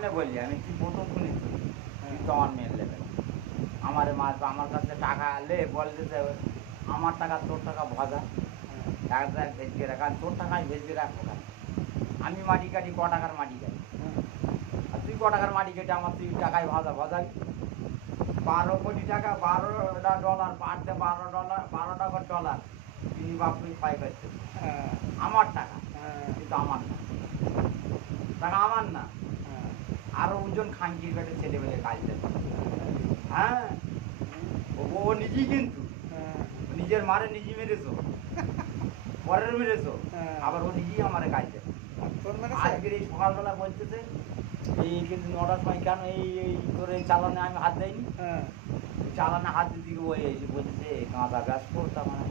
সামনে বললি আমি তুই প্রথম শুনি তুই তো আমার মেয়ের নেবে আমারে মাছ আমার কাছে টাকা লে বলতে আমার টাকা তোর টাকা ভজা টাকাটা ভেজে রাখা তোর টাকায় ভেজে রাখবো কেন আমি মাটি কাটি ক টাকার মাটি কাটি আর তুই ক টাকার মাটি কেটে আমার তুই টাকায় ভাজা ভজাবি 12 কোটি টাকা 12টা ডলার পারতে $12 $12 তিনি বাপুরি ক্ষয় করছে আমার টাকা কিন্তু আমার না টাকা আমার না আরো ওজন খাঙ্কির পেটে ছেলে মেয়ে কাজ দেবে হ্যাঁ ও নিজেই কিন্তু নিজের মারে নিজে মেরেছো পরের মেরেছো আবার ও নিজেই আমারে কাজ দেবে আজকের এই সকালবেলা বলতেছে এই কিন্তু 9টার সময় কেন এই তোর এই চালানে আমি হাত দেয়নি চালানে হাত দিতে ওই এসে বলছে গাঁদা ব্যাস করতাম মানে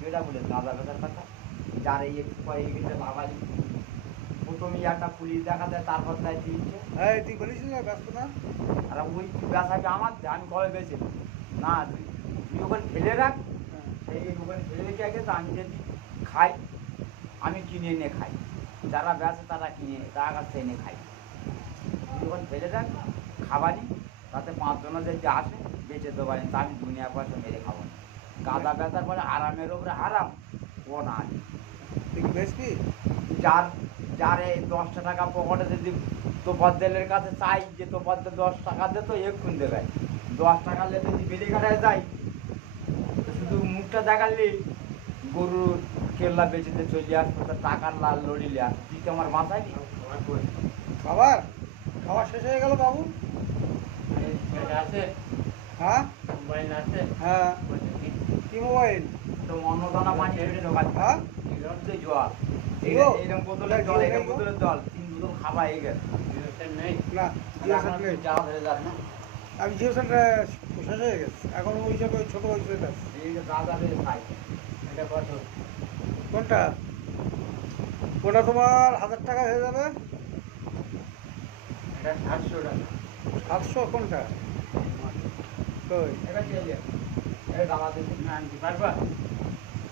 যেটা বলে গাঁদা ব্যাসার কথা যার এই একটু পরে এই কিন্তু লাভালি প্রথমেই একটা পুলিশ দেখা দেয় তারপর তাই দিচ্ছে তুই বলিস না ব্যস্ত না আর ওই ব্যাসাকে আমার আমি কবে বেছে না তুই ওখানে ফেলে রাখ সেই ওখানে ফেলে রেখে আগে তো আমি যদি খাই আমি কিনে এনে খাই যারা বেচে তারা কিনে তার কাছে এনে খাই তুই ওখানে ফেলে রাখ খাবারই তাতে 5 জন যদি আসে বেঁচে দেবো তা আমি দুনিয়া পয়সা মেরে খাবো না গাঁদা বেচার পরে আরামের ওপরে আরাম ও না তুই বেচবি যার এই 10টা টাকা পকেটে যদি তোফাজ্জলের কাছে চাই যে তোফাজ্জল 10 টাকা দে তো এক্ষুন দেবে 10 টাকা নিয়ে যদি বেড়ে কাটায় যাই তো শুধু মুখটা দেখালি গরুর কেল্লা বেচেতে চলে আসতো তো টাকার লাল লড়িলে আসতো তুই তো আমার মাথায় নি খাবার খাওয়া শেষ হয়ে গেল বাবু আছে হ্যাঁ মোবাইল আছে হ্যাঁ কি মোবাইল তো অন্নদানা পানি ফেটে ঢোকাচ্ছে হ্যাঁ জল এরকম বোতলের জল এরকম বোতলের জল 3 বোতল খাওয়া হয়ে গেছে না জিও সেট নেই যাওয়া হয়ে যাবে না আমি জিও সেট শেষ হয়ে গেছে এখন ওই সব ওই ছোটো ওই সেট আছে এইটা দাদা খাই এটা কত কোনটা ওটা তোমার 1000 টাকা হয়ে যাবে এটা 700 টাকা 700 কোনটা কই এটা কি আছে এই দাদা দিতে না আনতে পারবা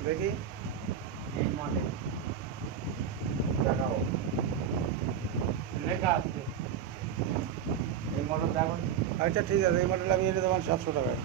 দেখি এই মডেল দেখাও লেখা আছে এই মডেল দেখো আচ্ছা ঠিক আছে এই মডেল আমি এনে দেবো 700 টাকায়